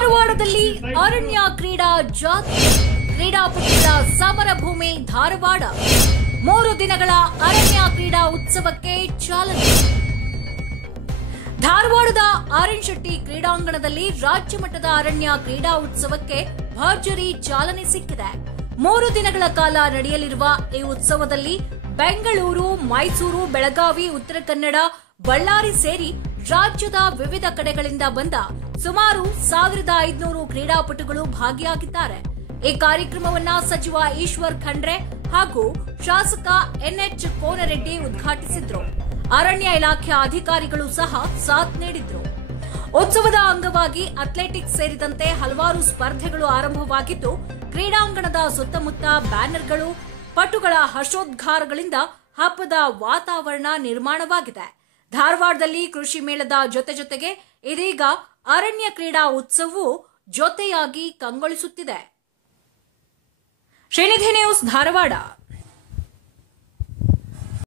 ಧಾರವಾಡದಲ್ಲಿ ಅರಣ್ಯ ಕ್ರೀಡಾ ಜಾತ್ರೆ, ಕ್ರೀಡಾಪಟುಗಳ ಸಮರ ಭೂಮಿ ಧಾರವಾಡ. 3 ದಿನಗಳ ಅರಣ್ಯ ಕ್ರೀಡಾ ಉತ್ಸವಕ್ಕೆ ಚಾಲನೆ. ಧಾರವಾಡದ ಆರ್.ಎನ್. ಶೆಟ್ಟಿ ಕ್ರೀಡಾಂಗಣದಲ್ಲಿ ರಾಜ್ಯ ಮಟ್ಟದ ಅರಣ್ಯ ಕ್ರೀಡಾ ಉತ್ಸವಕ್ಕೆ ಭರ್ಜರಿ ಚಾಲನೆ ಸಿಕ್ಕಿದೆ. 3 ದಿನಗಳ ಕಾಲ ನಡೆಯಲಿರುವ ಈ ಉತ್ಸವದಲ್ಲಿ ಬೆಂಗಳೂರು, ಮೈಸೂರು, ಬೆಳಗಾವಿ, ಉತ್ತರ ಕನ್ನಡ, ಬಳ್ಳಾರಿ ಸೇರಿ ರಾಜ್ಯದ ವಿವಿಧ ಕಡೆಗಳಿಂದ ಬಂದ ಸುಮಾರು 1500 ಕ್ರೀಡಾಪಟುಗಳು ಭಾಗಿಯಾಗಿದ್ದಾರೆ. ಈ ಕಾರ್ಯಕ್ರಮವನ್ನ ಸಚಿವ ಈಶ್ವರ್ ಖಂಡ್ರೆ ಹಾಗೂ ಶಾಸಕ ಎನ್ಎಚ್ ಕೋನರೆಡ್ಡಿ ಉದ್ಘಾಟಿಸಿದ್ರು. ಅರಣ್ಯ ಇಲಾಖೆ ಅಧಿಕಾರಿಗಳು ಸಹ ಸಾಥ್ ನೀಡಿದ್ರು. ಉತ್ಸವದ ಅಂಗವಾಗಿ ಅಥ್ಲೆಟಿಕ್ಸ್ ಸೇರಿದಂತೆ ಹಲವಾರು ಸ್ಪರ್ಧೆಗಳು ಆರಂಭವಾಗಿದ್ದು, ಕ್ರೀಡಾಂಗಣದ ಸುತ್ತಮುತ್ತ ಬ್ಯಾನರ್ಗಳು, ಪಟುಗಳ ಹರ್ಷೋದ್ಗಾರಗಳಿಂದ ಹಬ್ಬದ ವಾತಾವರಣ ನಿರ್ಮಾಣವಾಗಿದೆ. ಧಾರವಾಡದಲ್ಲಿ ಕೃಷಿ ಮೇಳದ ಜೊತೆಗೆ ಇದೀಗ ಅರಣ್ಯ ಕ್ರೀಡಾ ಉತ್ಸವವೂ ಜೊತೆಯಾಗಿ ಕಂಗೊಳಿಸುತ್ತಿದೆ. ಶ್ರೀನಿಧಿ ನ್ಯೂಸ್, ಧಾರವಾಡ.